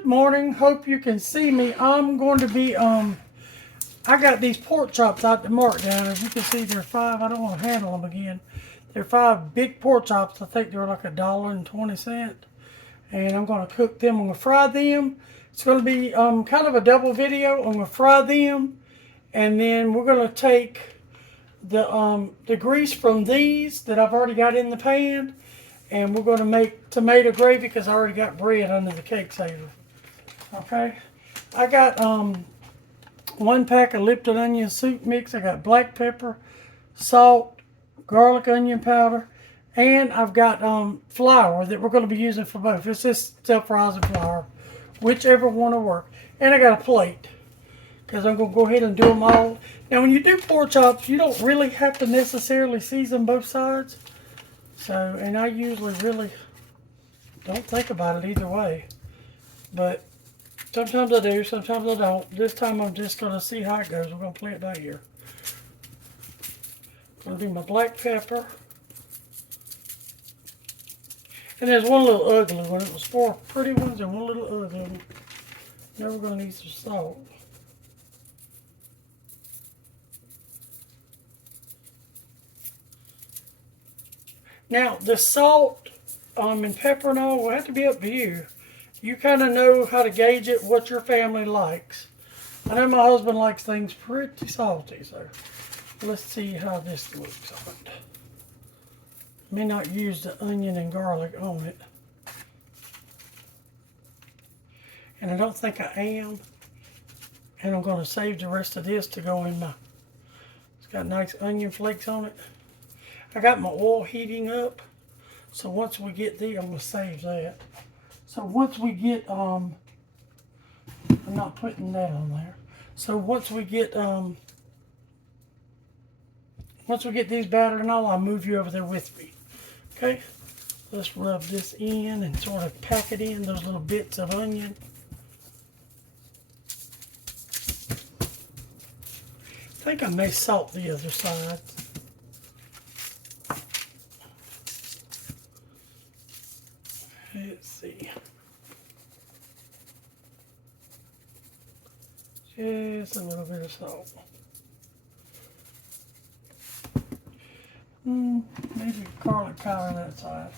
Good morning. Hope you can see me. I'm going to be, I got these pork chops out to mark down. As you can see, they're 5. I don't want to handle them again. They're 5 big pork chops. I think they're like $1.20. And I'm going to cook them. I'm going to fry them. It's going to be kind of a double video. I'm going to fry them. And then we're going to take the grease from these that I've already got in the pan. And we're going to make tomato gravy because I already got bread under the cake saver. Okay. I got 1 pack of Lipton onion soup mix. I got black pepper, salt, garlic onion powder, and I've got flour that we're going to be using for both. It's just self-rising flour, whichever one will work. And I got a plate because I'm going to go ahead and do them all. Now when you do pork chops, you don't really have to necessarily season both sides. So, and I usually really don't think about it either way. But sometimes I do, sometimes I don't. This time I'm just going to see how it goes. We're going to play it by ear. I'm going to do my black pepper. And there's one little ugly one. It was 4 pretty ones and one little ugly one. Now we're going to need some salt. Now, the salt and pepper and all will have to be up to you. You kind of know how to gauge it, what your family likes. I know my husband likes things pretty salty, so let's see how this looks on it. May not use the onion and garlic on it. And I don't think I am. And I'm going to save the rest of this to go in my... It's got nice onion flakes on it. I got my oil heating up, so once we get there, I'm going to save that. So once we get, I'm not putting that on there. So once we get these battered and all, I'll move you over there with me. Okay? Let's rub this in and sort of pack it in, those little bits of onion. I think I may salt the other side. Let's see. Just a little bit of salt. Maybe garlic powder that side.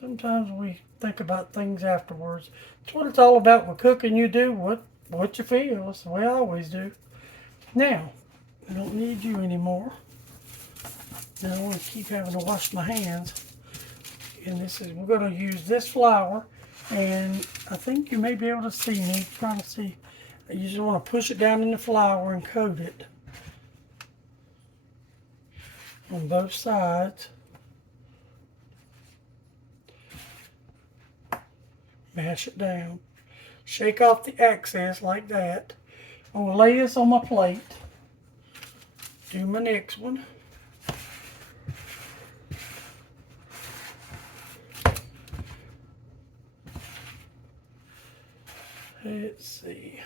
Sometimes we think about things afterwards. It's what it's all about with cooking. You do what you feel. That's the way I always do. Now, I don't need you anymore. I don't want to keep having to wash my hands. And this is, we're going to use this flour, and I think you may be able to see me, trying to see. You just want to push it down in the flour and coat it on both sides. Mash it down. Shake off the excess like that. I'm going to lay this on my plate. Do my next one. Let's see.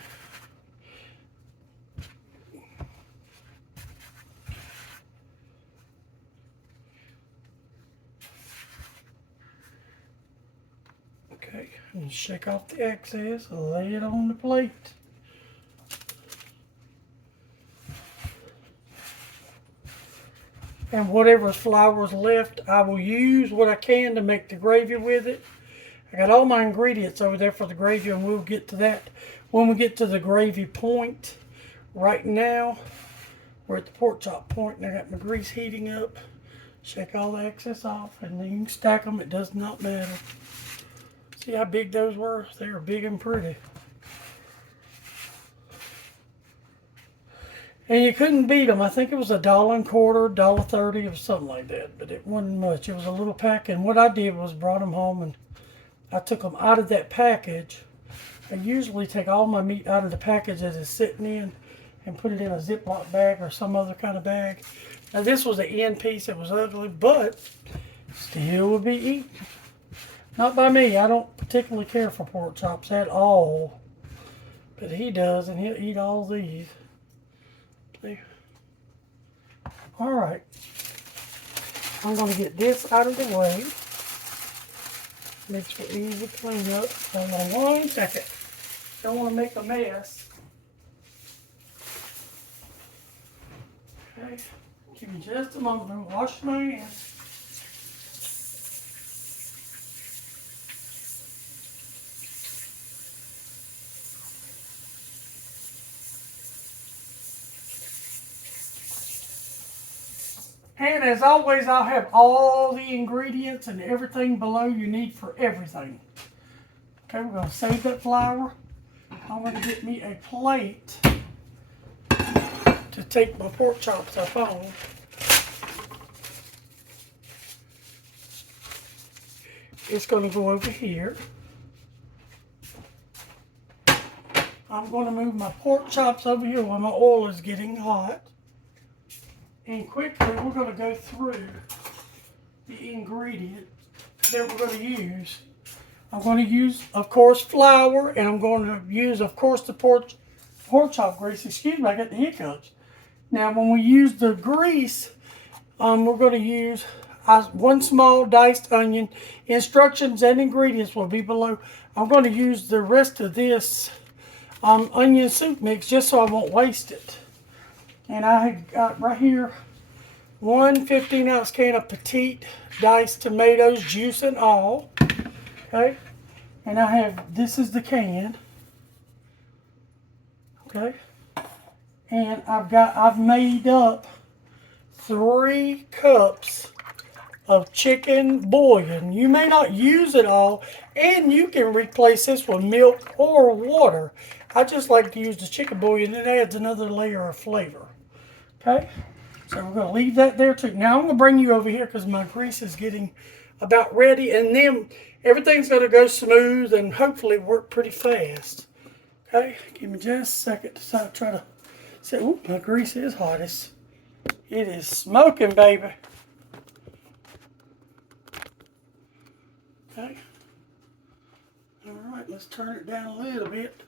Okay, and shake off the excess, lay it on the plate. And whatever flour is left, I will use what I can to make the gravy with it. I got all my ingredients over there for the gravy, and we'll get to that when we get to the gravy point. Right now, we're at the pork chop point, and I got my grease heating up. Shake all the excess off, and then you can stack them. It does not matter. See how big those were? They were big and pretty. And you couldn't beat them. I think it was $1.25, $1.30, or something like that. But it wasn't much. It was a little pack, and what I did was brought them home and I took them out of that package. I usually take all my meat out of the package that it's sitting in and put it in a Ziploc bag or some other kind of bag. Now this was the end piece. It was ugly, but still would be eaten. Not by me. I don't particularly care for pork chops at all. But he does, and he'll eat all these. See? Alright. I'm going to get this out of the way. Makes for easy cleanup. Hold on one second. Don't want to make a mess. Okay. Give me just a moment. I'm gonna wash my hands. And as always, I'll have all the ingredients and everything below you need for everything. Okay, we're going to save that flour. I'm going to get me a plate to take my pork chops up on. It's going to go over here. I'm going to move my pork chops over here while my oil is getting hot. And quickly, we're going to go through the ingredient that we're going to use. I'm going to use, of course, flour, and I'm going to use, of course, the pork chop grease. Excuse me, I got the hiccups. Now, when we use the grease, we're going to use one small diced onion. Instructions and ingredients will be below. I'm going to use the rest of this onion soup mix just so I won't waste it. And I have got right here 1 15-ounce can of petite diced tomatoes, juice and all. Okay. And I have, this is the can. Okay. And I've made up 3 cups of chicken bouillon. You may not use it all, and you can replace this with milk or water. I just like to use the chicken bouillon. It adds another layer of flavor. Okay, so we're going to leave that there too. Now I'm going to bring you over here because my grease is getting about ready, and then everything's going to go smooth and hopefully work pretty fast. Okay, give me just a second to try to say, ooh, my grease is hottest. It is smoking, baby. Okay. All right, let's turn it down a little bit.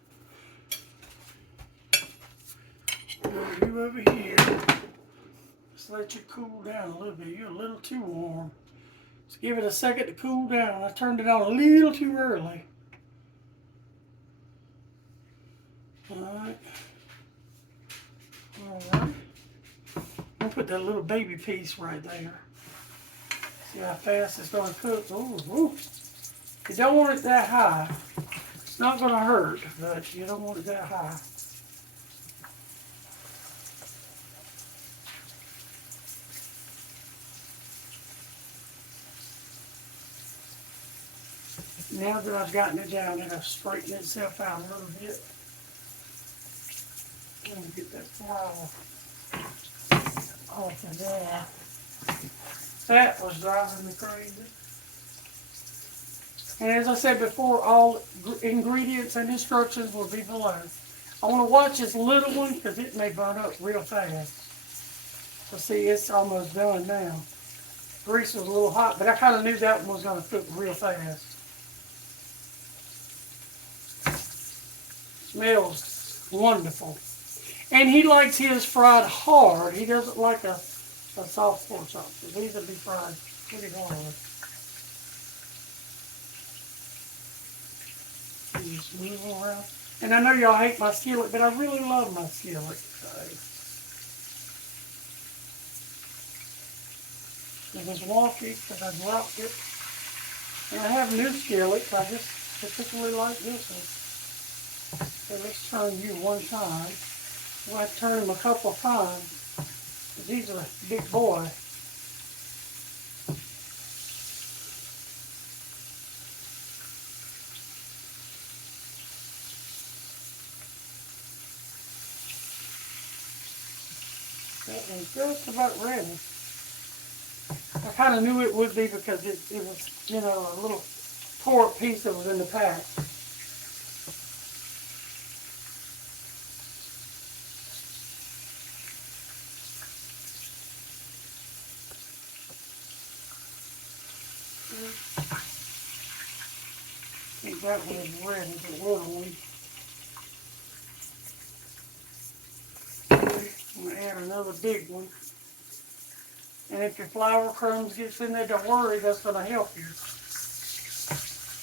Move you over here. Just let you cool down a little bit. You're a little too warm. Just give it a second to cool down. I turned it on a little too early. Alright. Alright. I'll put that little baby piece right there. See how fast it's going to cook. Ooh, ooh. You don't want it that high. It's not going to hurt, but you don't want it that high. Now that I've gotten it down, it'll straighten itself out a little bit. Let me get that flour off of there. That was driving me crazy. And as I said before, all ingredients and instructions will be below. I want to watch this little one because it may burn up real fast. So see, it's almost done now. Grease was a little hot, but I kind of knew that one was going to cook real fast. Smells wonderful. And he likes his fried hard. He doesn't like a soft pork chop. These will be fried pretty hard. Just move around. And I know y'all hate my skillet, but I really love my skillet. So. It was wonky because I dropped it. And I have new skillets. I just particularly like this one. So let's turn you one time. We'll have to turn them a couple of times. Because he's a big boy. That one's just about ready. I kind of knew it would be because it was, you know, a little pork piece that was in the pack. I think that one is ready, the little one. I'm going to add another big one. And if your flour crumbs gets in there, don't worry, that's going to help you.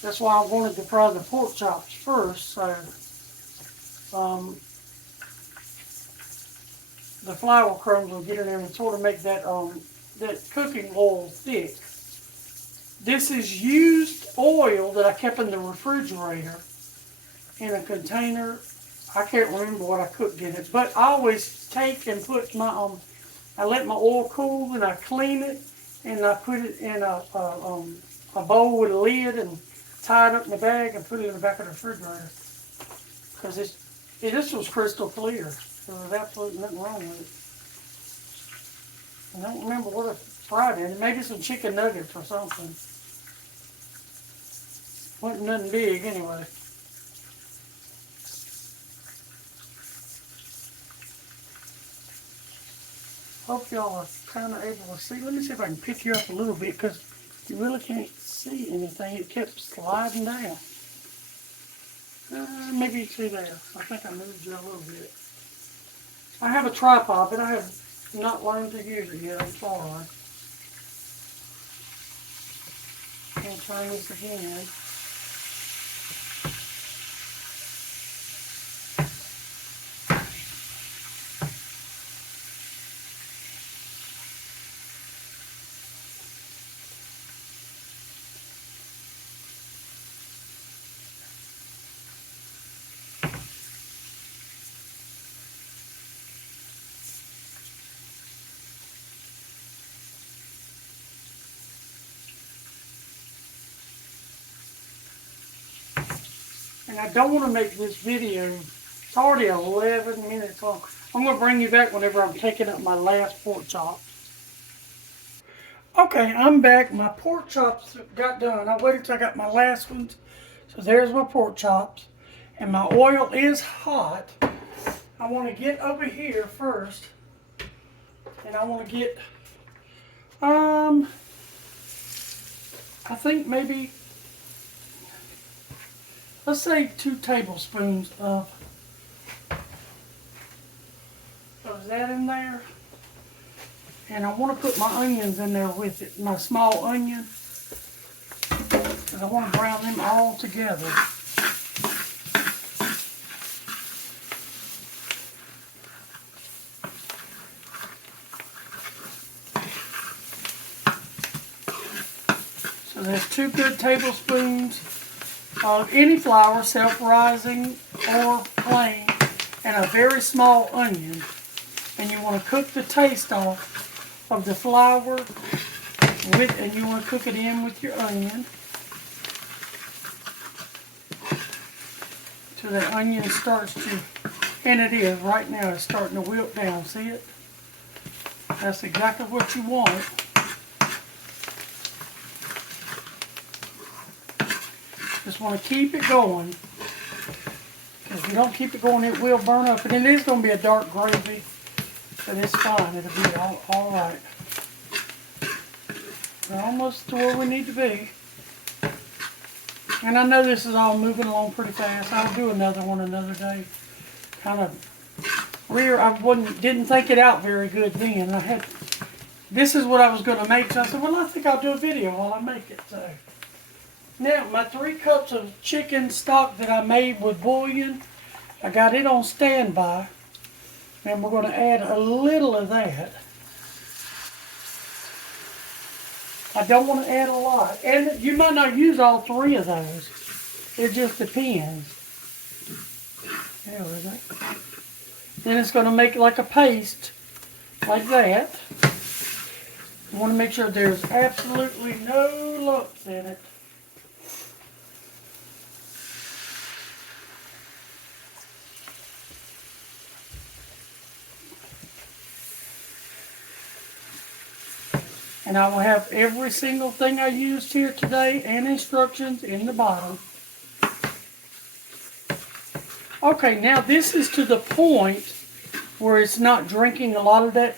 That's why I wanted to fry the pork chops first, so the flour crumbs will get in there and sort of make that that cooking oil thick. This is used oil that I kept in the refrigerator in a container. I can't remember what I cooked in it, but I always take and put my I let my oil cool and I clean it and I put it in a bowl with a lid and tie it up in a bag and put it in the back of the refrigerator. Because this was crystal clear. There was absolutely nothing wrong with it. I don't remember what I fried in. Maybe some chicken nuggets or something. Wasn't nothing big anyway. Hope y'all are kind of able to see. Let me see if I can pick you up a little bit because you really can't see anything. It kept sliding down. Maybe you can see there. I think I moved you a little bit. I have a tripod, but I have not learned to use it yet. I'm sorry. I'll try this again. And I don't want to make this video, it's already 11 minutes long. I'm going to bring you back whenever I'm taking up my last pork chop. Okay, I'm back. My pork chops got done. I waited till I got my last ones. So there's my pork chops. And my oil is hot. I want to get over here first. And I want to get, I think maybe, let's say 2 tablespoons of that in there. And I want to put my onions in there with it, my small onion. And I want to brown them all together. So there's 2 good tablespoons of any flour, self-rising or plain, and a very small onion. And you want to cook the taste off of the flour and you want to cook it in with your onion till the onion starts to, and it is right now, it's starting to wilt down. See it? That's exactly what you want. Just want to keep it going, because if you don't keep it going, it will burn up. And it is going to be a dark gravy, but it's fine. It'll be all right. We're almost to where we need to be. And I know this is all moving along pretty fast. I'll do another one another day. Kind of didn't think it out very good then. This is what I was going to make, so I said, well, I think I'll do a video while I make it. So now, my 3 cups of chicken stock that I made with bullion, I got it on standby. And we're going to add a little of that. I don't want to add a lot. And you might not use all 3 of those. It just depends. There we go. Then it's going to make like a paste, like that. You want to make sure there's absolutely no lumps in it. And I will have every single thing I used here today and instructions in the bottom. Okay, now this is to the point where it's not drinking a lot of that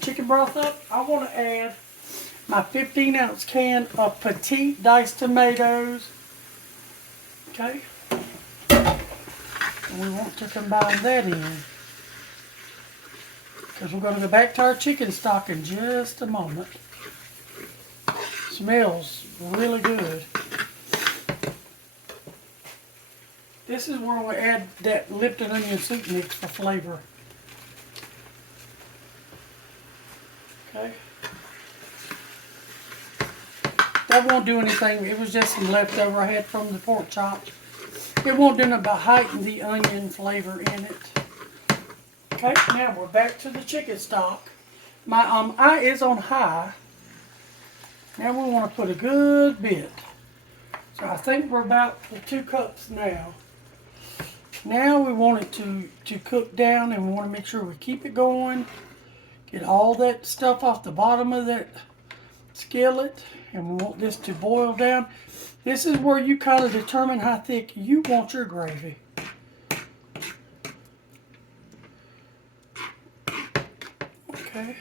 chicken broth up. I want to add my 15-ounce can of petite diced tomatoes. Okay. And we want to combine that in, because we're going to go back to our chicken stock in just a moment. Smells really good. This is where we add that Lipton onion soup mix for flavor. Okay. That won't do anything. It was just some leftover I had from the pork chops. It won't do nothing but heighten the onion flavor in it. Okay, now we're back to the chicken stock. My eye is on high. Now we want to put a good bit. So I think we're about the 2 cups now. Now we want it to cook down, and we want to make sure we keep it going. Get all that stuff off the bottom of that skillet, and we want this to boil down. This is where you kind of determine how thick you want your gravy. Okay.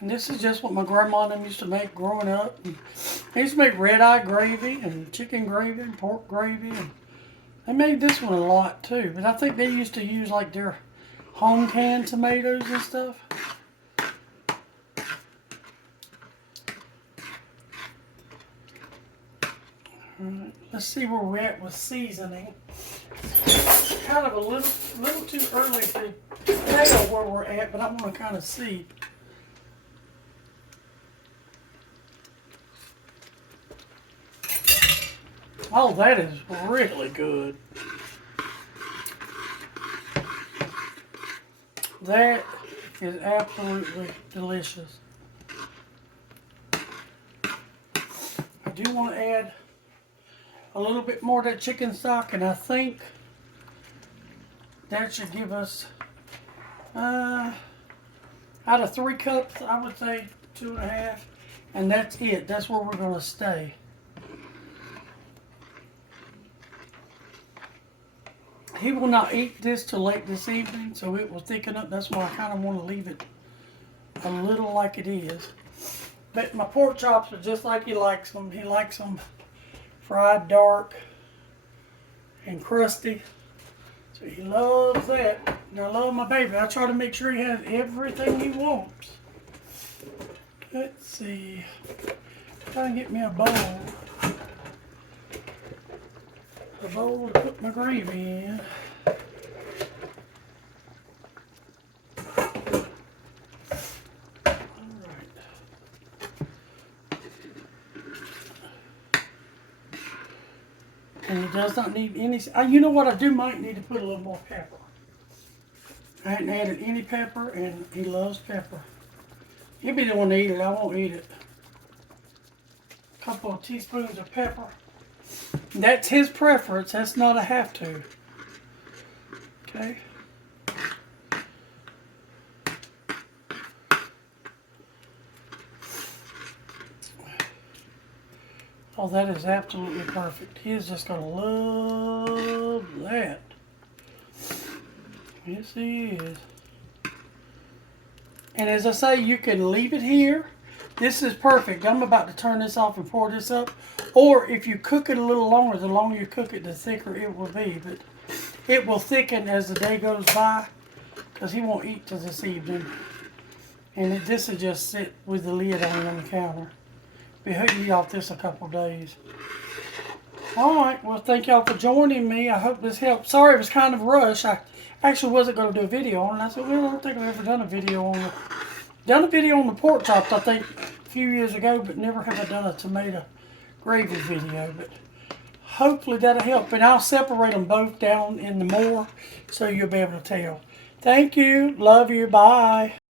And this is just what my grandma and them used to make growing up. And they used to make red-eye gravy and chicken gravy and pork gravy. And they made this one a lot too. But I think they used to use like their home canned tomatoes and stuff. Alright, let's see where we're at with seasoning. Kind of a little too early to tell where we're at, but I want to kind of see. Oh, that is really good. That is absolutely delicious. I do want to add a little bit more of that chicken stock, and I think that should give us, out of 3 cups, I would say 2.5, and that's it. That's where we're going to stay. He will not eat this till late this evening, so it will thicken up. That's why I kind of want to leave it a little like it is. But my pork chops are just like he likes them. He likes them fried dark and crusty. So he loves that. And I love my baby. I try to make sure he has everything he wants. Let's see. Try to get me a bowl. A bowl to put my gravy in. Alright. And it does not need any, you know what, I might need to put a little more pepper. I hadn't added any pepper, and he loves pepper. He'll be the one to eat it, I won't eat it. A couple of teaspoons of pepper. That's his preference. That's not a have to. Okay. Oh, that is absolutely perfect. He is just going to love that. Yes, he is. And as I say, you can leave it here. This is perfect. I'm about to turn this off and pour this up. Or if you cook it a little longer, the longer you cook it, the thicker it will be. But it will thicken as the day goes by, because he won't eat till this evening. And this will just sit with the lid on the counter. We hope you eat off this a couple days. Alright, well, thank y'all for joining me. I hope this helped. Sorry it was kind of rushed. I actually wasn't going to do a video on it. I said, well, I don't think I've ever done a video on it. Done a video on the pork chops, I think, a few years ago, but never have I done a tomato gravy video. But hopefully that'll help. And I'll separate them both down in the more so you'll be able to tell. Thank you. Love you. Bye.